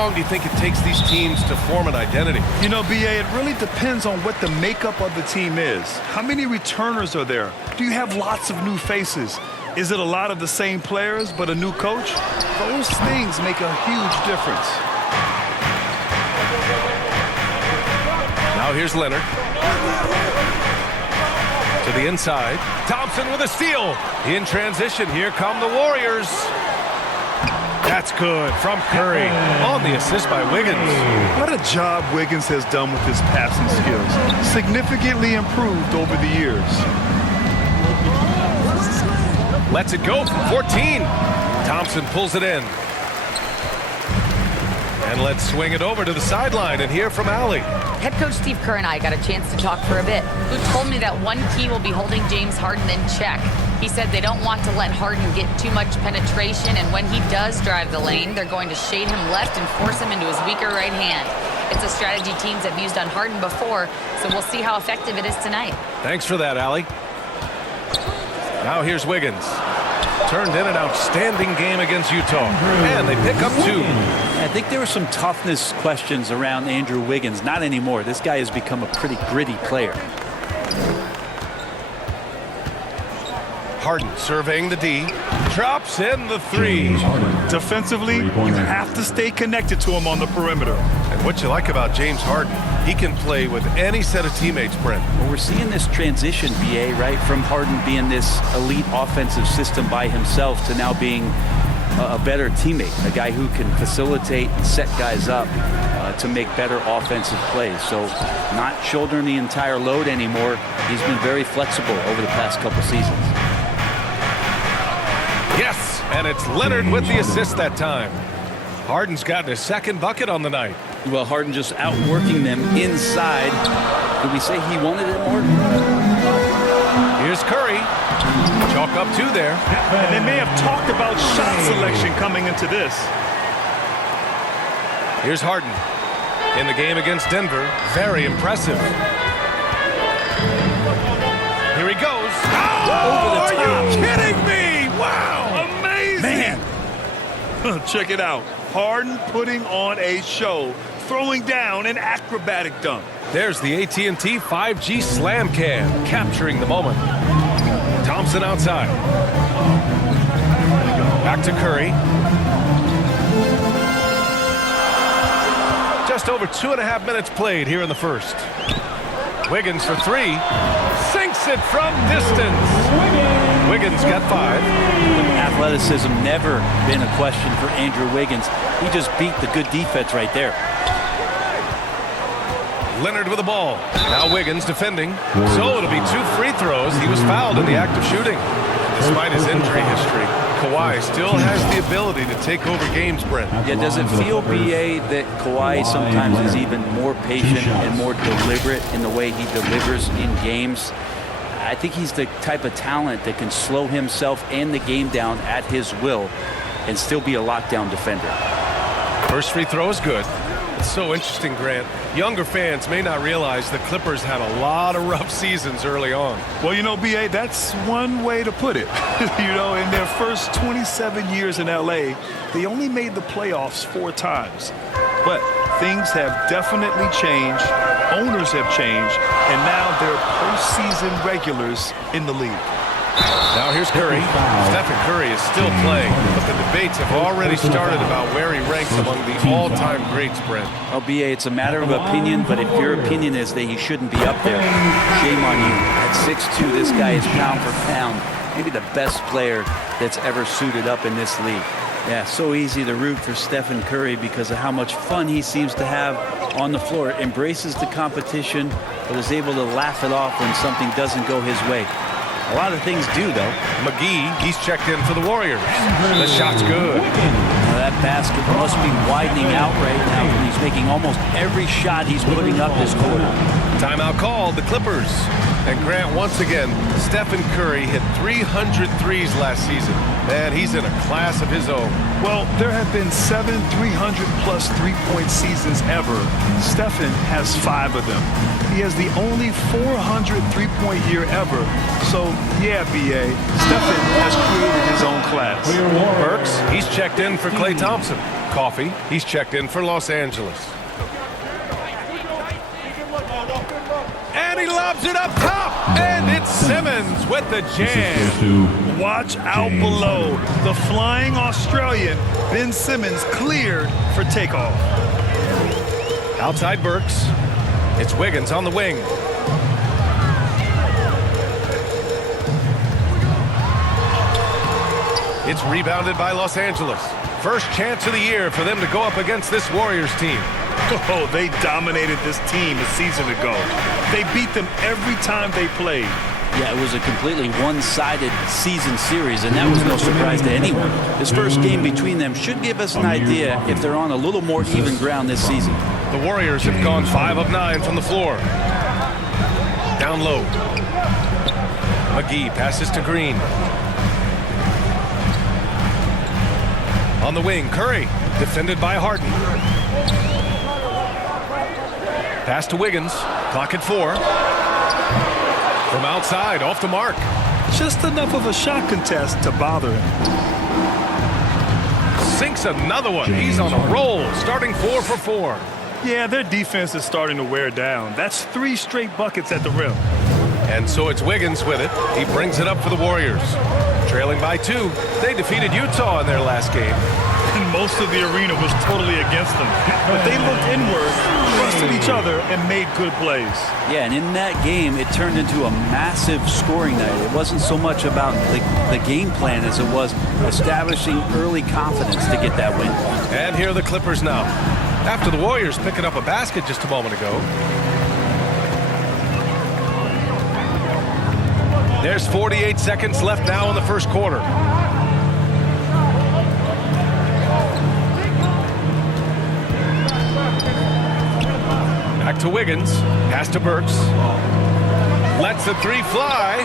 long do you think it takes these teams to form an identity? You know, B.A., it really depends on what the makeup of the team is. How many returners are there? Do you have lots of new faces? Is it a lot of the same players but a new coach? Those things make a huge difference. Now here's Leonard. To the inside. Thompson with a steal. In transition, here come the Warriors. That's good from Curry on the assist by Wiggins. What a job Wiggins has done with his passing skills. Significantly improved over the years. Lets it go from 14. Thompson pulls it in. And let's swing it over to the sideline and hear from Allie. Head coach Steve Kerr and I got a chance to talk for a bit. Who told me that one key will be holding James Harden in check. He said they don't want to let Harden get too much penetration, and when he does drive the lane, they're going to shade him left and force him into his weaker right hand. It's a strategy teams have used on Harden before, so we'll see how effective it is tonight. Thanks for that, Allie. Now here's Wiggins. Turned in an outstanding game against Utah. And they pick up 2. I think there were some toughness questions around Andrew Wiggins. Not anymore. This guy has become a pretty gritty player. Harden surveying the D. Drops in the 3. Defensively, you have to stay connected to him on the perimeter. And what you like about James Harden, he can play with any set of teammates, Brent. Well, we're seeing this transition, BA, right, from Harden being this elite offensive system by himself to now being a better teammate, a guy who can facilitate and set guys up to make better offensive plays. So not shouldering the entire load anymore. He's been very flexible over the past couple seasons. Yes, and it's Leonard with the assist that time. Harden's gotten his second bucket on the night. Well, Harden just outworking them inside. Could we say he wanted it more? Here's Curry. Chalk up 2 there. And they may have talked about shot selection coming into this. Here's Harden. In the game against Denver, very impressive. Here he goes. Oh, are you kidding me? Wow, amazing. Man, check it out. Harden putting on a show, throwing down an acrobatic dunk. There's the AT&T 5G Slam Cam, capturing the moment. Thompson outside. Back to Curry. Just over 2.5 minutes played here in the first. Wiggins for 3. Sinks it from distance. Wiggins got 5. Athleticism never been a question for Andrew Wiggins. He just beat the good defense right there. Leonard with the ball. Now Wiggins defending. So it'll be 2 free throws. He was fouled in the act of shooting. Despite his injury history, Kawhi still has the ability to take over games, Brent. Yeah, does it feel, BA, that Kawhi sometimes is even more patient and more deliberate in the way he delivers in games? I think he's the type of talent that can slow himself and the game down at his will and still be a lockdown defender. First free throw is good. It's so interesting, Grant. Younger fans may not realize the Clippers had a lot of rough seasons early on. Well, you know, B.A., that's one way to put it. You know, in their first 27 years in L.A., they only made the playoffs 4 times. But things have definitely changed. Owners have changed. And now they're postseason regulars in the league. Now here's Curry. Stephen Curry is still playing, but the debates have already started about where he ranks among the all-time greats, Brent. Oh, BA, it's a matter of opinion, but if your opinion is that he shouldn't be up there, shame on you. At 6'2", this guy is pound for pound, maybe the best player that's ever suited up in this league. Yeah, so easy to root for Stephen Curry because of how much fun he seems to have on the floor. Embraces the competition, but is able to laugh it off when something doesn't go his way. A lot of things do, though. McGee, he's checked in for the Warriors. The shot's good. Well, that basket must be widening out right now. He's making almost every shot he's putting up this quarter. Timeout called, the Clippers. And Grant, once again, Stephen Curry hit 300 threes last season. Man, he's in a class of his own. Well, there have been 7 300-plus three-point seasons ever. Stephen has 5 of them. He has the only 400 three-point year ever. So, yeah, B.A., Stephen has created his own class. Burks, he's checked in for Klay Thompson. Coffee, he's checked in for Los Angeles. And he lobs it up top. And it's Simmons with the jam. Watch out below. The flying Australian, Ben Simmons, cleared for takeoff. Outside Burks. It's Wiggins on the wing. It's rebounded by Los Angeles. First chance of the year for them to go up against this Warriors team. Oh, they dominated this team a season ago. They beat them every time they played. Yeah, it was a completely one-sided season series, and that was no surprise to anyone. This first game between them should give us an idea if they're on a little more even ground this season. The Warriors have gone 5 of 9 from the floor. Down low. McGee passes to Green. On the wing, Curry, defended by Harden. Pass to Wiggins, clock at 4. From outside, off the mark. Just enough of a shot contest to bother him. Sinks another one. He's on a roll, starting 4 for 4. Yeah, their defense is starting to wear down. That's 3 straight buckets at the rim. And so it's Wiggins with it. He brings it up for the Warriors. Trailing by 2. They defeated Utah in their last game. And most of the arena was totally against them. But they looked inward, trusted each other, and made good plays. Yeah, and in that game, it turned into a massive scoring night. It wasn't so much about the game plan as it was establishing early confidence to get that win. And here are the Clippers now. After the Warriors picking up a basket just a moment ago. There's 48 seconds left now in the first quarter. Back to Wiggins. Pass to Burks. Lets the 3 fly.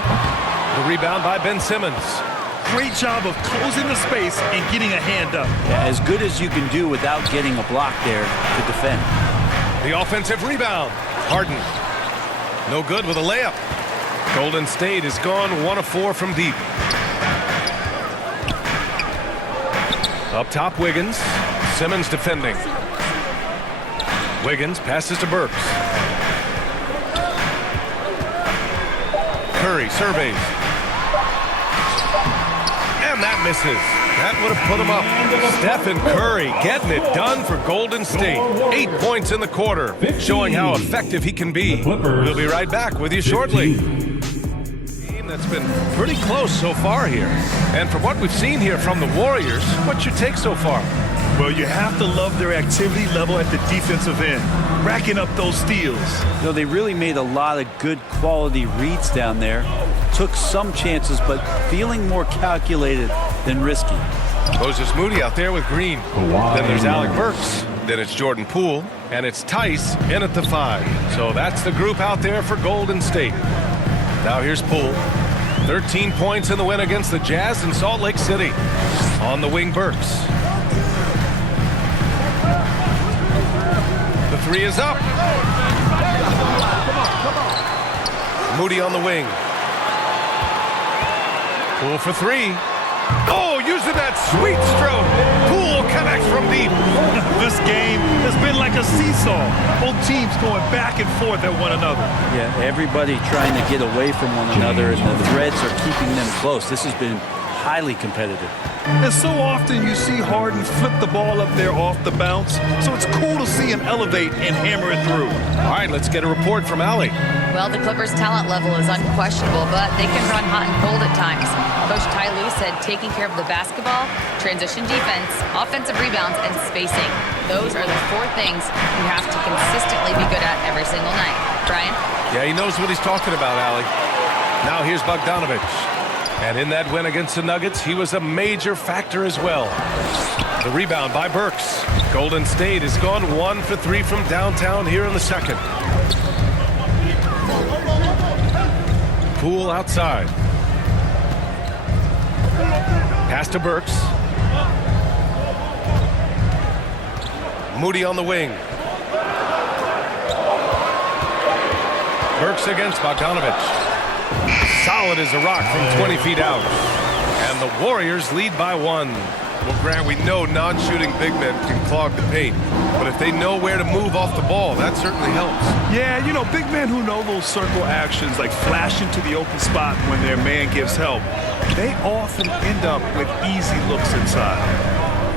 The rebound by Ben Simmons. Great job of closing the space and getting a hand up. Yeah, as good as you can do without getting a block there to defend. The offensive rebound. Harden. No good with a layup. Golden State has gone 1 of 4 from deep. Up top, Wiggins. Simmons defending. Wiggins passes to Burks. Curry surveys. And that misses. That would have put him up. Stephen Curry getting it done for Golden State. 8 points in the quarter, showing how effective he can be. We'll be right back with you shortly. That's been pretty close so far here. And from what we've seen here from the Warriors, what's your take so far? Well, you have to love their activity level at the defensive end, racking up those steals. You know, they really made a lot of good quality reads down there. Took some chances, but feeling more calculated than risky. Moses Moody out there with Green. Then there's Alec Burks. Then it's Jordan Poole. And it's Tice in at the 5. So that's the group out there for Golden State. Now here's Poole. 13 points in the win against the Jazz in Salt Lake City. On the wing, Burks. The 3 is up. Moody on the wing. Poole for 3. Oh, using that sweet stroke. Poole connects from deep. This game has been like a seesaw. Both teams going back and forth at one another. Yeah, everybody trying to get away from one another, and the threads are keeping them close. This has been highly competitive. And so often you see Harden flip the ball up there off the bounce, so it's cool to see him elevate and hammer it through. All right, let's get a report from Allie. Well, the Clippers' talent level is unquestionable, but they can run hot and cold at times. Coach Ty Lue said taking care of the basketball, transition defense, offensive rebounds, and spacing. Those are the 4 things you have to consistently be good at every single night. Brian? Yeah, he knows what he's talking about, Allie. Now here's Bogdanovich. And in that win against the Nuggets, he was a major factor as well. The rebound by Burks. Golden State has gone 1 for 3 from downtown here in the second. Poole outside. Pass to Burks. Moody on the wing. Burks against Bogdanovich. Solid as a rock from 20 feet out. And the Warriors lead by 1. Well, Grant, we know non-shooting big men can clog the paint, but if they know where to move off the ball, that certainly helps. Yeah, you know, big men who know those circle actions, like flashing to the open spot when their man gives help, they often end up with easy looks inside.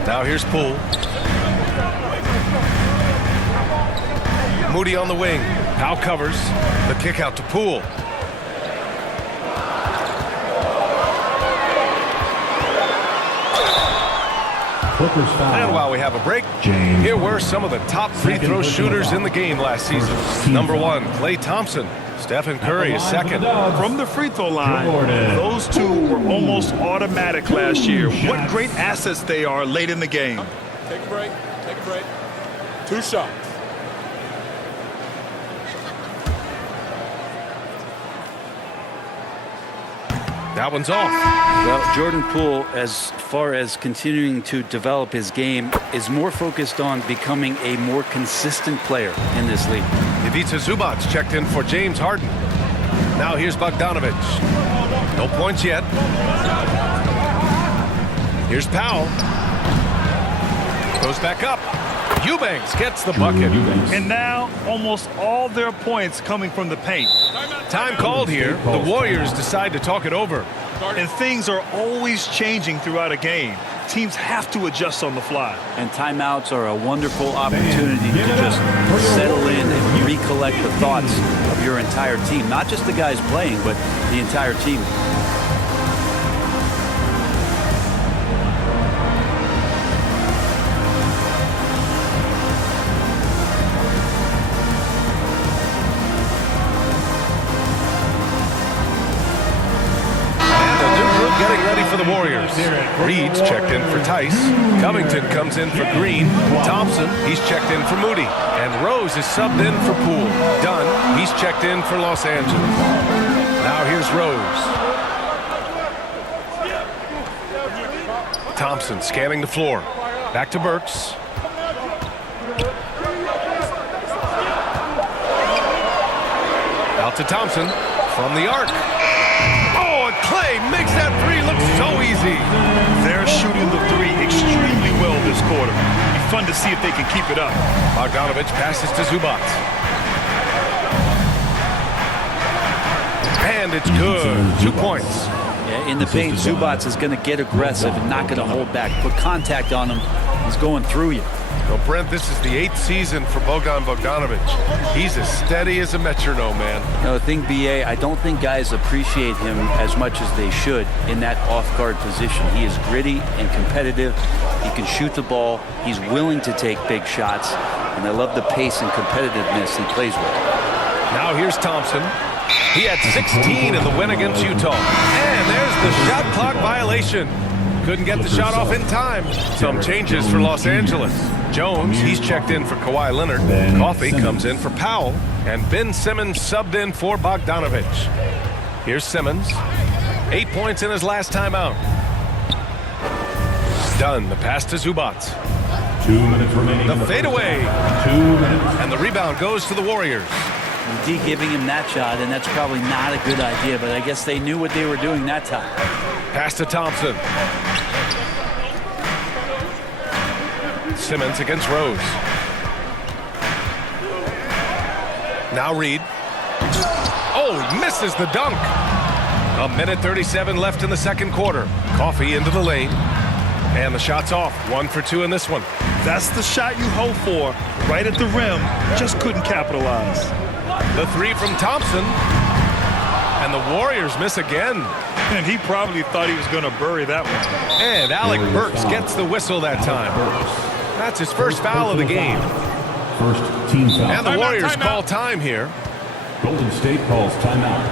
Now here's Poole. Moody on the wing. Powell covers. The kick out to Poole. And while we have a break, here were some of the top free throw shooters in the game last season. Number 1, Klay Thompson. Stephen Curry is second. From the free throw line, those two were almost automatic last year. What great assets they are late in the game. Take a break. Take a break. 2 shots. That one's off. Well, Jordan Poole, as far as continuing to develop his game, is more focused on becoming a more consistent player in this league. Ivica Zubac checked in for James Harden. Now here's Bogdanovic. No points yet. Here's Powell. Goes back up. Eubanks gets the bucket. And now almost all their points coming from the paint. Time called here. The Warriors decide to talk it over. And things are always changing throughout a game. Teams have to adjust on the fly. And timeouts are a wonderful opportunity to just settle in and recollect the thoughts of your entire team. Not just the guys playing, but the entire team. Getting ready for the Warriors. Reed's checked in for Tice. Covington comes in for Green. Thompson, he's checked in for Moody. And Rose is subbed in for Poole. Dunn, he's checked in for Los Angeles. Now here's Rose. Thompson scanning the floor. Back to Burks. Out to Thompson from the arc. Klay makes that three look so easy. They're shooting the three extremely well this quarter. Be fun to see if they can keep it up. Bogdanovic passes to Zubac. And it's good. 2 points. Yeah, in the paint, Zubac is going to get aggressive and not going to hold back. Put contact on him. He's going through you. Well, Brent, this is the 8th season for Bogan Bogdanovic. He's as steady as a metronome, man. You know, the thing, B.A., I don't think guys appreciate him as much as they should in that off-guard position. He is gritty and competitive. He can shoot the ball. He's willing to take big shots. And I love the pace and competitiveness he plays with. Now here's Thompson. He had 16 in the win against Utah. And there's the shot clock violation. Couldn't get the shot off in time. Some changes for Los Angeles. Jones, he's checked in for Kawhi Leonard. Coffey comes in for Powell. And Ben Simmons subbed in for Bogdanovic. Here's Simmons. 8 points in his last time out. Dunn, the pass to Zubac. 2 minutes remaining. The fadeaway. 2 minutes. And the rebound goes to the Warriors. D giving him that shot, and that's probably not a good idea, but I guess they knew what they were doing that time. Pass to Thompson. Simmons against Rose. Now Reed. Oh, he misses the dunk. 1:37 left in the second quarter. Coffey into the lane. And the shot's off. 1 for 2 in this one. That's the shot you hope for. Right at the rim. Just couldn't capitalize. The three from Thompson. And the Warriors miss again. And he probably thought he was going to bury that one. And Alec Burks gets the whistle that time. That's his first foul of the game. First team foul. And the Warriors call time here. Golden State calls timeout.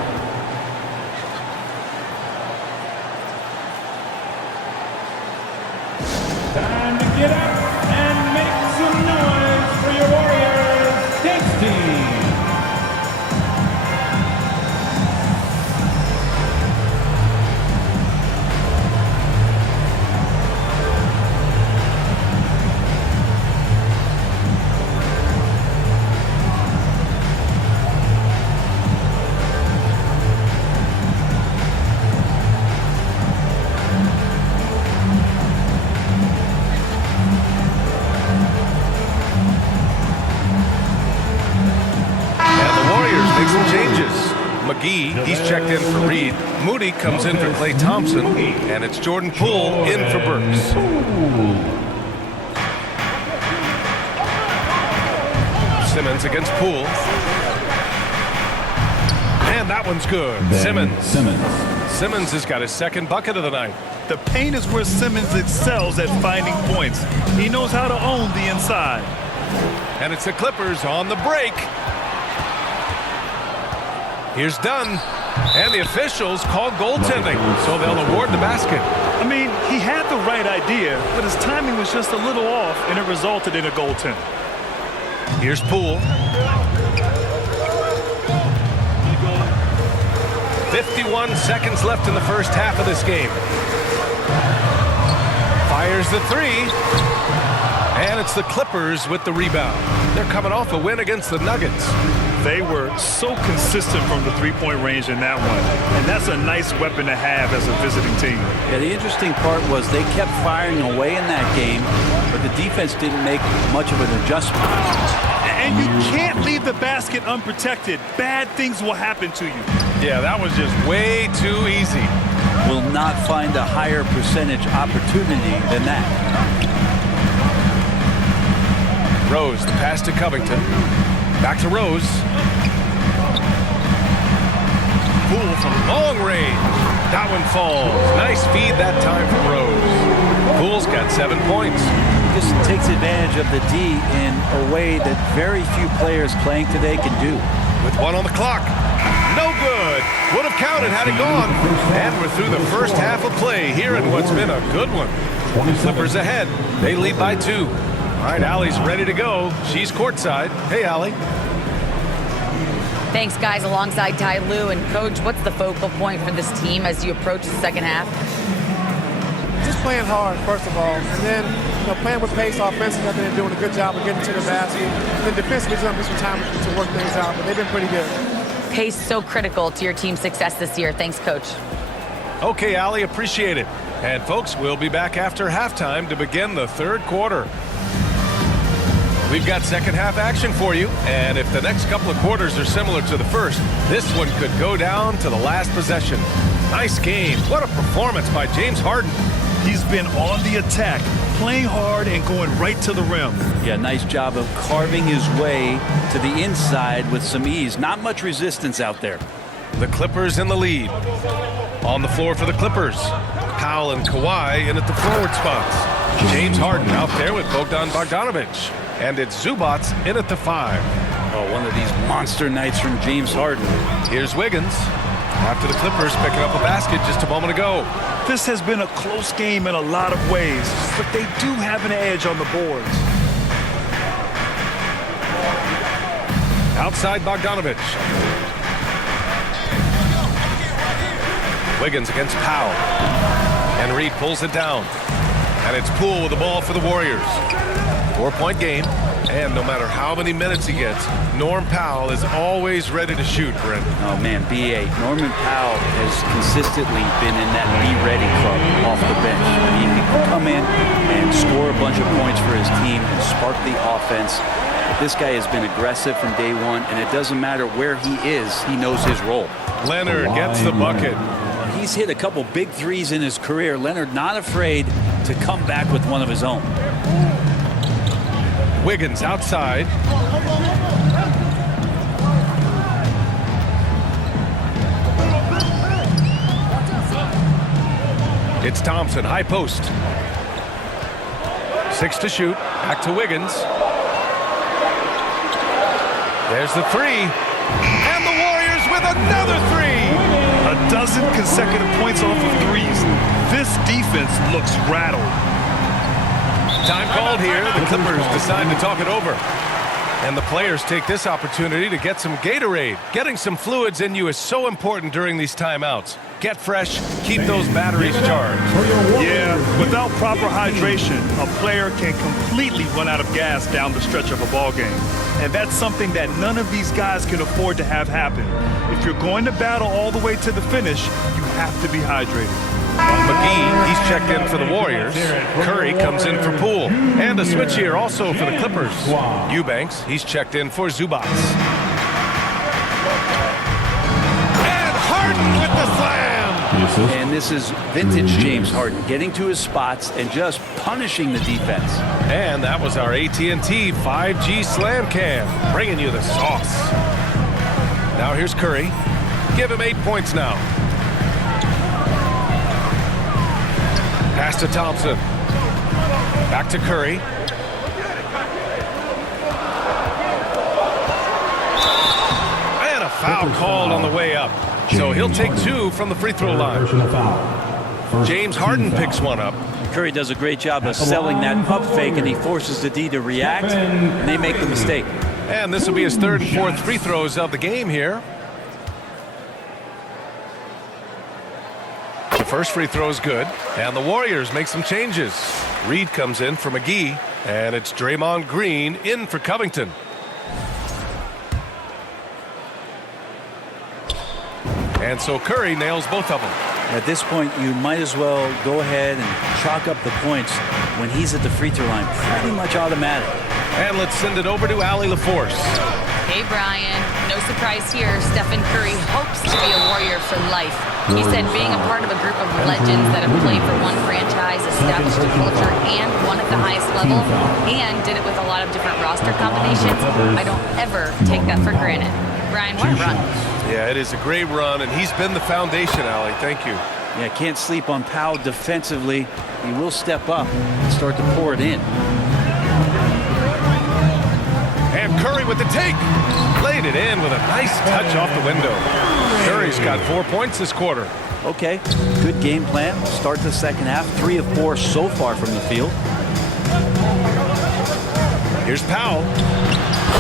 Time to get up and make some noise for your Warriors dance team. make some changes. McGee, he's checked in for Reed. Moody comes in for Klay Thompson. And it's Jordan Poole in for Burks. Simmons against Poole. And that one's good. Simmons has got his second bucket of the night. The paint is where Simmons excels at finding points. He knows how to own the inside. And it's the Clippers on the break. Here's Dunn. And the officials call goaltending, so they'll award the basket. I mean, he had the right idea, but his timing was just a little off, and it resulted in a goaltend. Here's Poole. 51 seconds left in the first half of this game. Fires the three. And it's the Clippers with the rebound. They're coming off a win against the Nuggets. They were so consistent from the three-point range in that one. And that's a nice weapon to have as a visiting team. Yeah, the interesting part was they kept firing away in that game, but the defense didn't make much of an adjustment. And you can't leave the basket unprotected. Bad things will happen to you. Yeah, that was just way too easy. Will not find a higher percentage opportunity than that. Rose, the pass to Covington. Back to Rose. Poole from long range. That one falls. Nice feed that time from Rose. Poole's got 7 points. Just takes advantage of the D in a way that very few players playing today can do. With 1 on the clock. No good. Would have counted had it gone. And we're through the first half of play here in what's been a good one. Clippers ahead. They lead by 2. All right, Allie's ready to go. She's courtside. Hey, Allie. Thanks, guys, alongside Ty Lue. And, Coach, what's the focal point for this team as you approach the second half? Just playing hard, first of all. And then playing with pace offensively. They've been doing a good job of getting to the basket. And then defensively, going to be some time to work things out. But they've been pretty good. Pace so critical to your team's success this year. Thanks, Coach. Okay, Allie, appreciate it. And, folks, we'll be back after halftime to begin the third quarter. We've got second half action for you, and if the next couple of quarters are similar to the first, this one could go down to the last possession. Nice game. What a performance by James Harden. He's been on the attack, playing hard and going right to the rim. Yeah, nice job of carving his way to the inside with some ease. Not much resistance out there. The Clippers in the lead. On the floor for the Clippers. Powell and Kawhi in at the forward spots. James Harden out there with Bogdan Bogdanović. And it's Zubac in at the 5. Oh, one of these monster nights from James Harden. Here's Wiggins. After the Clippers picking up a basket just a moment ago. This has been a close game in a lot of ways, but they do have an edge on the boards. Outside Bogdanović. Wiggins against Powell. And Reed pulls it down. And it's Poole with the ball for the Warriors. 4-point game, and no matter how many minutes he gets, Norm Powell is always ready to shoot, Brent. Oh, man, B.A. Norman Powell has consistently been in that Be Ready club off the bench. He can come in and score a bunch of points for his team and spark the offense. But this guy has been aggressive from day one, and it doesn't matter where he is, he knows his role. Leonard gets the bucket. He's hit a couple big threes in his career. Leonard not afraid to come back with one of his own. Wiggins outside. It's Thompson, high post. 6 to shoot. Back to Wiggins. There's the 3. And the Warriors with another 3. A dozen consecutive points off of threes. This defense looks rattled. Time called here. The Clippers decide to talk it over. And the players take this opportunity to get some Gatorade. Getting some fluids in you is so important during these timeouts. Get fresh, keep those batteries charged. Yeah, without proper hydration, a player can completely run out of gas down the stretch of a ball game. And that's something that none of these guys can afford to have happen. If you're going to battle all the way to the finish, you have to be hydrated. McGee, he's checked in for the Warriors. Curry comes in for Poole. And a switch here also for the Clippers. Eubanks, he's checked in for Zubac. this is vintage James Harden, getting to his spots and just punishing the defense. And that was our AT&T 5G Slam Cam, bringing you the sauce. Now here's Curry. Give him 8 points now. Pass to Thompson. Back to Curry. And a foul called on the way up. So he'll take 2 from the free throw line. James Harden picks one up. Curry does a great job of selling that pump fake, and he forces the D to react, and they make the mistake. And this will be his 3rd and 4th free throws of the game here. The first free throw is good, and the Warriors make some changes. Reed comes in for McGee, and it's Draymond Green in for Covington. And so Curry nails both of them. At this point, you might as well go ahead and chalk up the points when he's at the free throw line. Pretty much automatic. And let's send it over to Allie LaForce. Hey, Brian. No surprise here. Stephen Curry hopes to be a Warrior for life. He said being a part of a group of legends that have played for one franchise, established a culture, and won at the highest level, and did it with a lot of different roster combinations, I don't ever take that for granted. Brian, what a run. Yeah, it is a great run, and he's been the foundation, Allie. Thank you. Yeah, can't sleep on Powell defensively. He will step up and start to pour it in. And Curry with the take. Laid it in with a nice touch off the window. Curry's got 4 points this quarter. Okay, good game plan. Start the second half. 3 of 4 so far from the field. Here's Powell.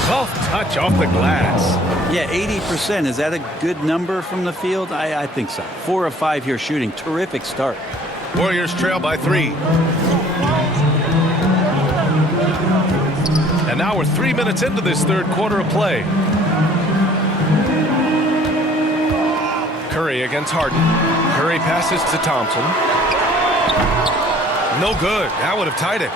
Soft touch off the glass. Yeah, 80%. Is that a good number from the field? I think so. 4 of 5 here shooting. Terrific start. Warriors trail by 3. And now we're 3 minutes into this 3rd quarter of play. Curry against Harden. Curry passes to Thompson. No good. That would have tied it.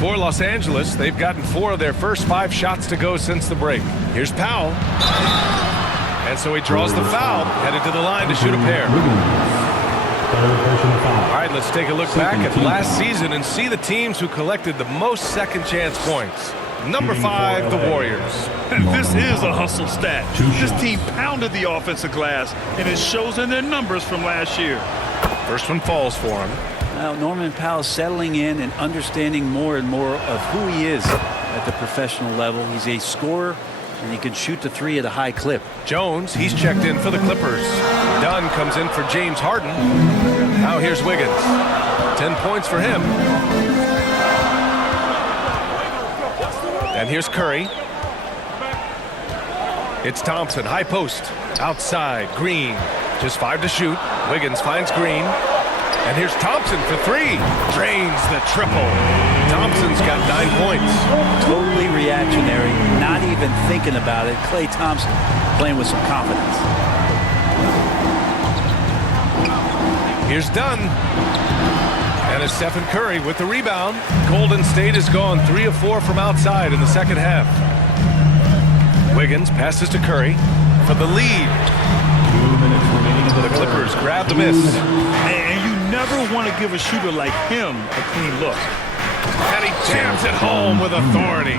For Los Angeles, they've gotten 4 of their first 5 shots to go since the break. Here's Powell. And so he draws the foul, headed to the line to shoot a pair. All right, let's take a look back at last season and see the teams who collected the most second chance points. Number 5, the Warriors. This is a hustle stat. This team pounded the offensive glass, and it shows in their numbers from last year. First one falls for him. Now, Norman Powell settling in and understanding more and more of who he is at the professional level. He's a scorer, and he can shoot the 3 at a high clip. Jones, he's checked in for the Clippers. Dunn comes in for James Harden. Now here's Wiggins. 10 points for him. And here's Curry. It's Thompson, high post. Outside, Green. Just 5 to shoot. Wiggins finds Green. And here's Thompson for 3. Drains the triple. Thompson's got 9 points. Totally reactionary, not even thinking about it. Klay Thompson playing with some confidence. Here's Dunn. And it's Stephen Curry with the rebound. Golden State has gone 3 of 4 from outside in the second half. Wiggins passes to Curry for the lead. 2 minutes remaining of the Clippers grab the miss. And you never want to give a shooter like him a clean look. And he jams it home with authority.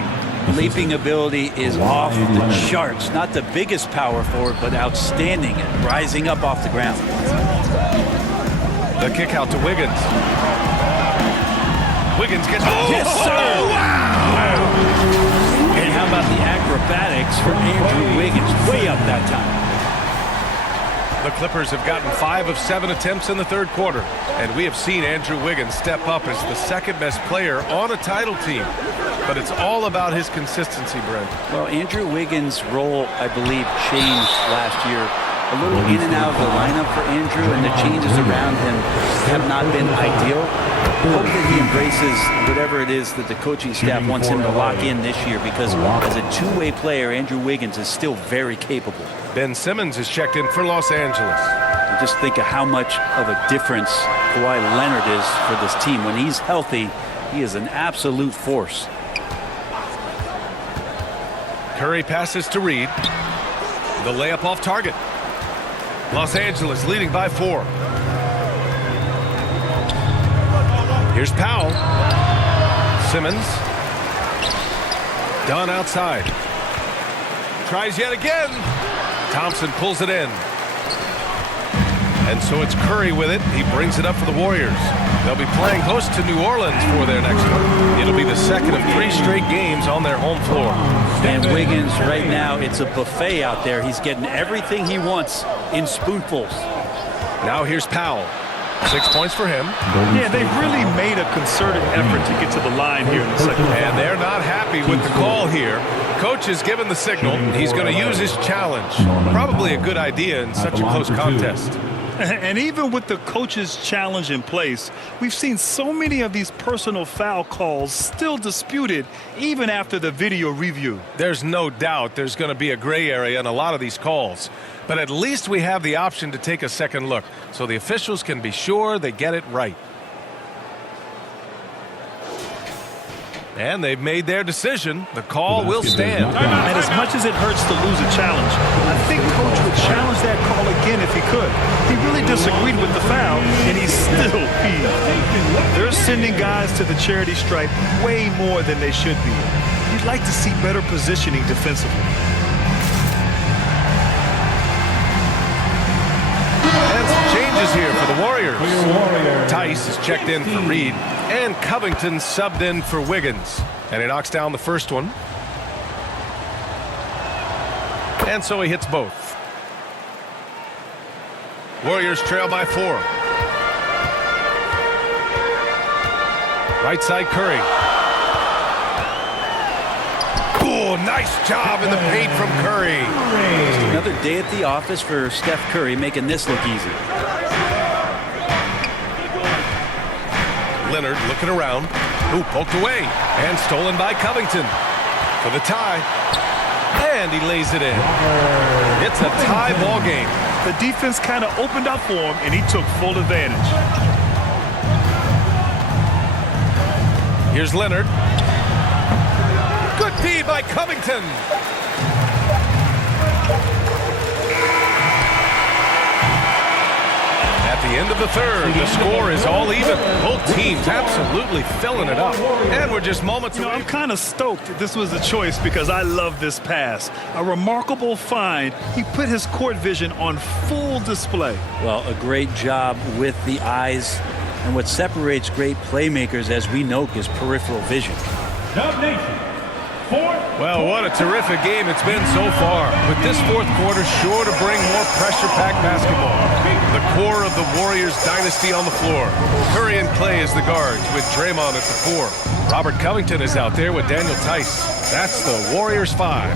Leaping ability is off the charts. Not the biggest power forward, but outstanding at rising up off the ground. The kick out to Wiggins. Wiggins gets... Yes, sir! Wow! And how about the acrobatics from Andrew Wiggins? Way up that time. The Clippers have gotten 5 of 7 attempts in the 3rd quarter, and we have seen Andrew Wiggins step up as the 2nd best player on a title team. But it's all about his consistency, Brent. Well, Andrew Wiggins' role, I believe, changed last year. A little in and out of the lineup for Andrew, and the changes around him have not been ideal. Hope that he embraces whatever it is that the coaching staff wants him to lock in this year, because as a two-way player, Andrew Wiggins is still very capable. Ben Simmons is checked in for Los Angeles. And just think of how much of a difference Kawhi Leonard is for this team. When he's healthy, he is an absolute force. Curry passes to Reed. The layup off target. Los Angeles leading by 4. Here's Powell. Simmons. Dunn outside. Tries yet again. Thompson pulls it in. And so it's Curry with it. He brings it up for the Warriors. They'll be playing host to New Orleans for their next one. It'll be the second of 3 straight games on their home floor. And Wiggins, right now, it's a buffet out there. He's getting everything he wants in spoonfuls. Now here's Powell. 6 points for him. Yeah, they really made a concerted effort to get to the line here in the second half. And they're not happy with the call here. Coach has given the signal. He's going to use his challenge. Probably a good idea in such a close contest. And even with the coach's challenge in place, we've seen so many of these personal foul calls still disputed even after the video review. There's no doubt there's going to be a gray area in a lot of these calls. But at least we have the option to take a second look so the officials can be sure they get it right. And they've made their decision. The call will stand. And as much as it hurts to lose a challenge, I think Coach would challenge that call again if he could. He really disagreed with the foul, and he's still peeved. They're sending guys to the charity stripe way more than they should be. You'd like to see better positioning defensively. And some changes here for the Warriors. Tice is checked in for Reed. And Covington subbed in for Wiggins. And he knocks down the first one. And so he hits both. Warriors trail by 4. Right side Curry. Oh, nice job in the paint from Curry. Just another day at the office for Steph Curry, making this look easy. Leonard looking around. Ooh, poked away. And stolen by Covington. For the tie. And he lays it in. It's a tie ball game. The defense kind of opened up for him, and he took full advantage. Here's Leonard. Good D by Covington. At the end of the third, the score is all even. Both teams absolutely filling it up. And we're just moments away. I'm kind of stoked this was a choice because I love this pass. A remarkable find. He put his court vision on full display. Well, a great job with the eyes. And what separates great playmakers, as we know, is peripheral vision. Dub Nation. Well, what a terrific game it's been so far. But this fourth quarter sure to bring more pressure-packed basketball. The core of the Warriors dynasty on the floor. Curry and Clay as the guards with Draymond at the 4. Robert Covington is out there with Daniel Tice. That's the Warriors 5.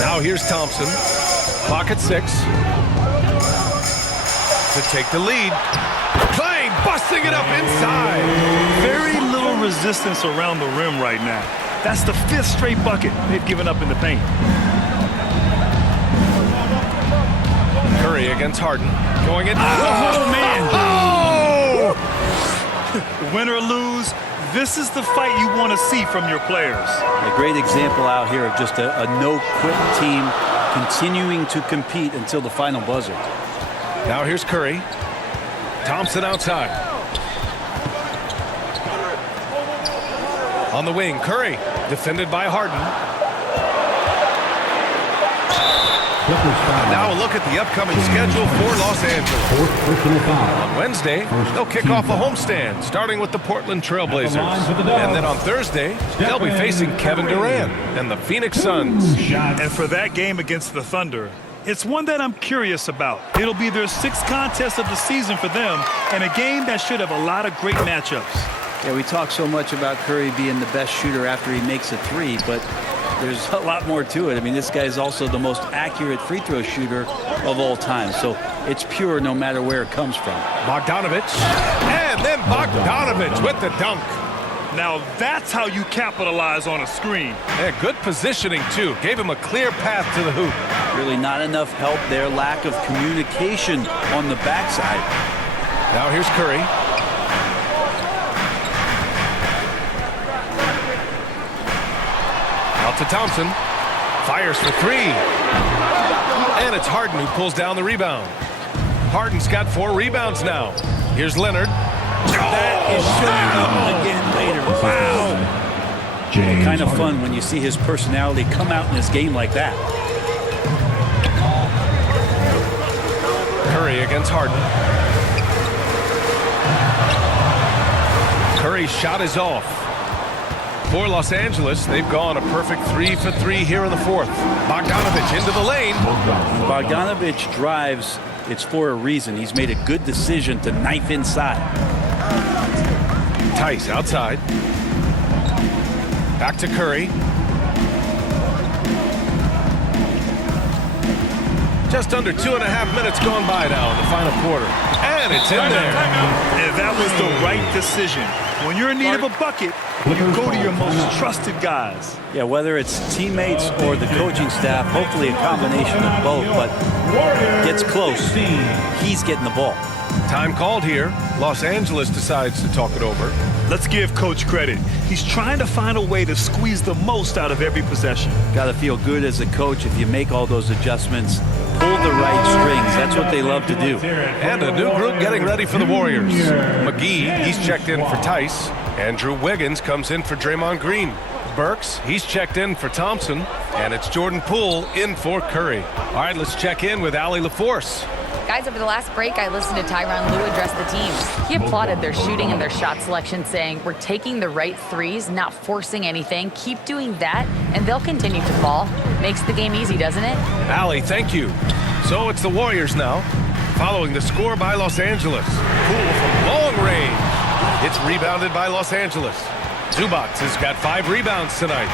Now here's Thompson. Clock at 6. To take the lead. Clay busting it up inside. Very little resistance around the rim right now. That's the 5th straight bucket they've given up in the paint. Curry against Harden. Going in. Oh, man. Oh! Win or lose, this is the fight you want to see from your players. A great example out here of just a no-quit team continuing to compete until the final buzzer. Now here's Curry. Thompson outside. On the wing, Curry, defended by Harden. And now a look at the upcoming schedule for Los Angeles. On Wednesday, they'll kick off a homestand, starting with the Portland Trailblazers. And then on Thursday, they'll be facing Kevin Durant and the Phoenix Suns. And for that game against the Thunder, it's one that I'm curious about. It'll be their 6th contest of the season for them, and a game that should have a lot of great matchups. Yeah, we talk so much about Curry being the best shooter after he makes a 3, but there's a lot more to it. I mean, this guy is also the most accurate free throw shooter of all time. So it's pure no matter where it comes from. Bogdanovich. And then Bogdanovich with the dunk. Now that's how you capitalize on a screen. Yeah, good positioning, too. Gave him a clear path to the hoop. Really not enough help there. Lack of communication on the backside. Now here's Curry. Out to Thompson. Fires for 3. And it's Harden who pulls down the rebound. Harden's got 4 rebounds now. Here's Leonard. That is showing up again later. Wow. Kind of fun when you see his personality come out in this game like that. Curry against Harden. Curry's shot is off. For Los Angeles, they've gone a perfect 3 for 3 here in the fourth. Bogdanovich into the lane. Bogdanovich drives. It's for a reason. He's made a good decision to knife inside. Tice outside. Back to Curry. Just under 2.5 minutes gone by now in the final quarter. And it's in there. And that was the right decision. When you're in need of a bucket, you go to your most trusted guys. Yeah, whether it's teammates or the coaching staff, hopefully a combination of both, but gets close. He's getting the ball. Time called here. Los Angeles decides to talk it over. Let's give Coach credit. He's trying to find a way to squeeze the most out of every possession. Got to feel good as a coach if you make all those adjustments. Pull the right strings. That's what they love to do. And a new group getting ready for the Warriors. McGee, he's checked in for Tice. Andrew Wiggins comes in for Draymond Green. Burks, he's checked in for Thompson. And it's Jordan Poole in for Curry. All right, let's check in with Allie LaForce. Guys, over the last break, I listened to Tyronn Lue address the teams. He applauded their shooting and their shot selection, saying, we're taking the right threes, not forcing anything. Keep doing that, and they'll continue to fall. Makes the game easy, doesn't it? Allie, thank you. So it's the Warriors now, following the score by Los Angeles. Poole from long range. It's rebounded by Los Angeles. Zubac has got 5 rebounds tonight.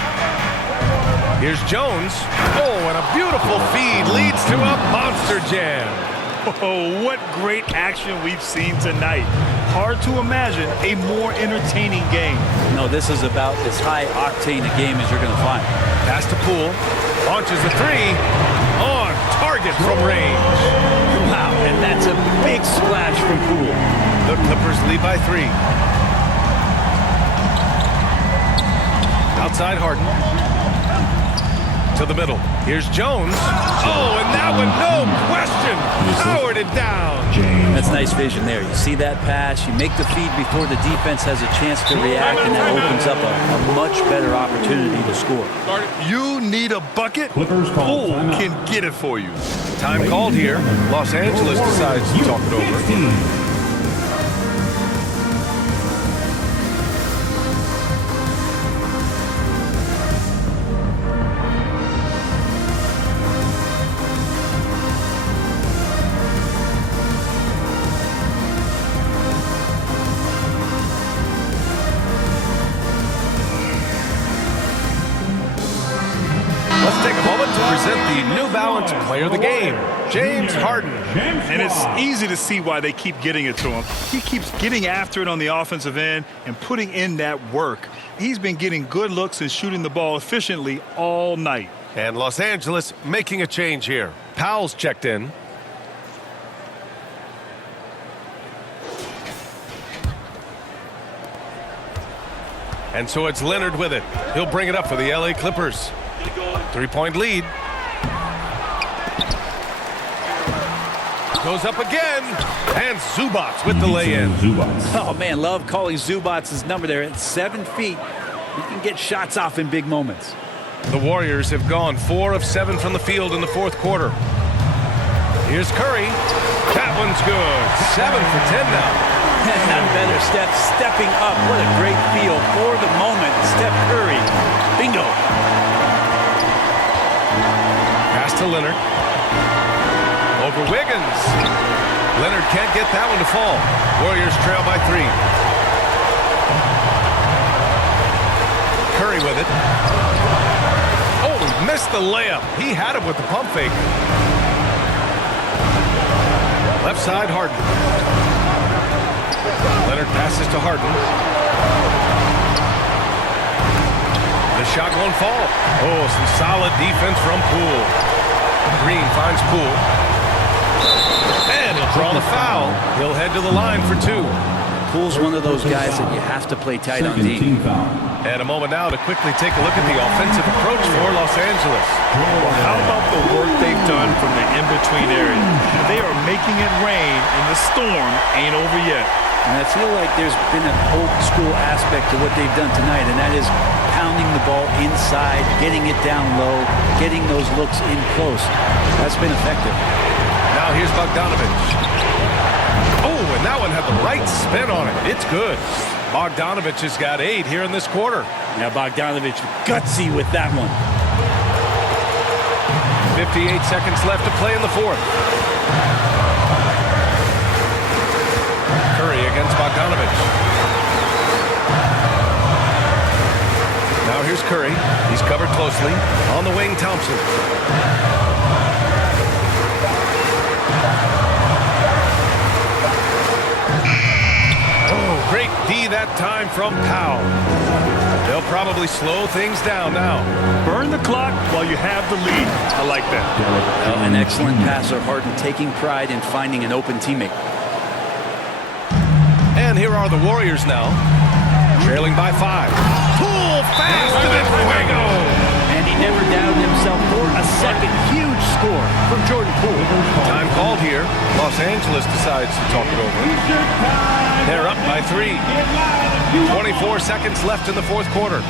Here's Jones. Oh, and a beautiful feed leads to a monster jam. Oh, what great action we've seen tonight. Hard to imagine a more entertaining game. No, this is about as high octane a game as you're going to find. Pass to Poole. Launches a 3. On target from range. Wow, and that's a big splash from Poole. The Clippers lead by 3. Outside Harden. To the middle. Here's Jones. Oh, and that one, no question, powered it down. That's nice vision there. You see that pass, you make the feed before the defense has a chance to react, and that opens up a much better opportunity to score. You need a bucket? Poole can get it for you. Time called here. Los Angeles decides to talk it over. Let's take a moment to present the New Balance Player of the Game, James Harden. And it's easy to see why they keep getting it to him. He keeps getting after it on the offensive end and putting in that work. He's been getting good looks and shooting the ball efficiently all night. And Los Angeles making a change here. Powell's checked in. And so it's Leonard with it. He'll bring it up for the LA Clippers. 3-point lead. Goes up again. And Zubac with the lay-in. Oh, man, love calling Zubac's number there. At 7 feet, he can get shots off in big moments. The Warriors have gone 4 of 7 from the field in the fourth quarter. Here's Curry. That one's good. 7 for 10 now. None better, Steph stepping up. What a great feel for the moment. Steph Curry. Bingo. Pass to Leonard. Over Wiggins. Leonard can't get that one to fall. Warriors trail by 3. Curry with it. Oh, he missed the layup. He had him with the pump fake. Left side, Harden. Leonard passes to Harden. The shot won't fall. Oh, some solid defense from Poole. Green finds Poole. And he'll draw the foul. He'll head to the line for 2. Poole's one of those guys that you have to play tight on Second D. team foul. And a moment now to quickly take a look at the offensive approach for Los Angeles. Well, how about the work they've done from the in-between area? They are making it rain, and the storm ain't over yet. And I feel like there's been an old school aspect to what they've done tonight, and that is pounding the ball inside, getting it down low, getting those looks in close. That's been effective. Now here's Bogdanovich. Oh, and that one had the right spin on it. It's good. Bogdanovich has got 8 here in this quarter. Now Bogdanovich gutsy with that one. 58 seconds left to play in the fourth. Curry against Bogdanovich. Now here's Curry. He's covered closely. On the wing, Thompson. Oh, great D that time from Powell. They'll probably slow things down now. Burn the clock while you have the lead. I like that. Well, an excellent passer, Harden taking pride in finding an open teammate. And here are the Warriors now, trailing by 5. Poole fast to the fuego. And he never doubted himself for a second. Huge score from Jordan Poole. Time called here. Los Angeles decides to talk it over. They're up by 3. 24 seconds left in the fourth quarter.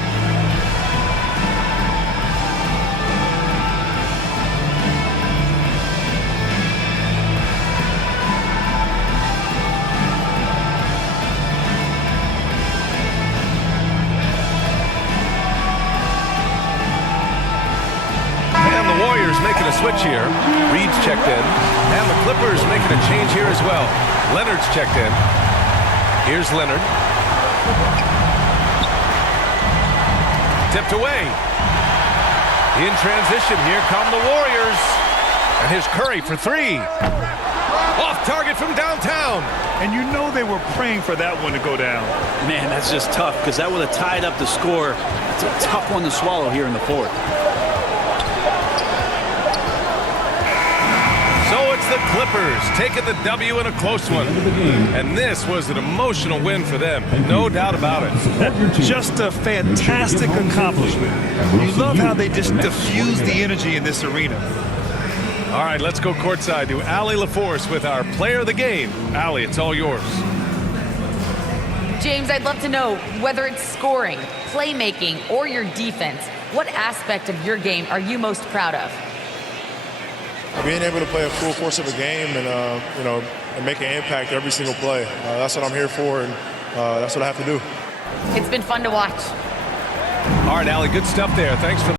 Making a switch here. Reed's checked in. And the Clippers making a change here as well. Leonard's checked in. Here's Leonard. Tipped away. In transition, here come the Warriors. And here's Curry for 3. Off target from downtown. And you know they were praying for that one to go down. Man, that's just tough because that would have tied up the score. It's a tough one to swallow here in the fourth. So it's the Clippers taking the W in a close one. And this was an emotional win for them. No doubt about it. Just a fantastic accomplishment. You love how they just diffuse the energy in this arena. All right, let's go courtside to Allie LaForce with our player of the game. Allie, it's all yours. James, I'd love to know whether it's scoring, playmaking, or your defense. What aspect of your game are you most proud of? Being able to play a full course of a game and, and make an impact every single play. That's what I'm here for, and that's what I have to do. It's been fun to watch. All right, Allie, good stuff there. Thanks for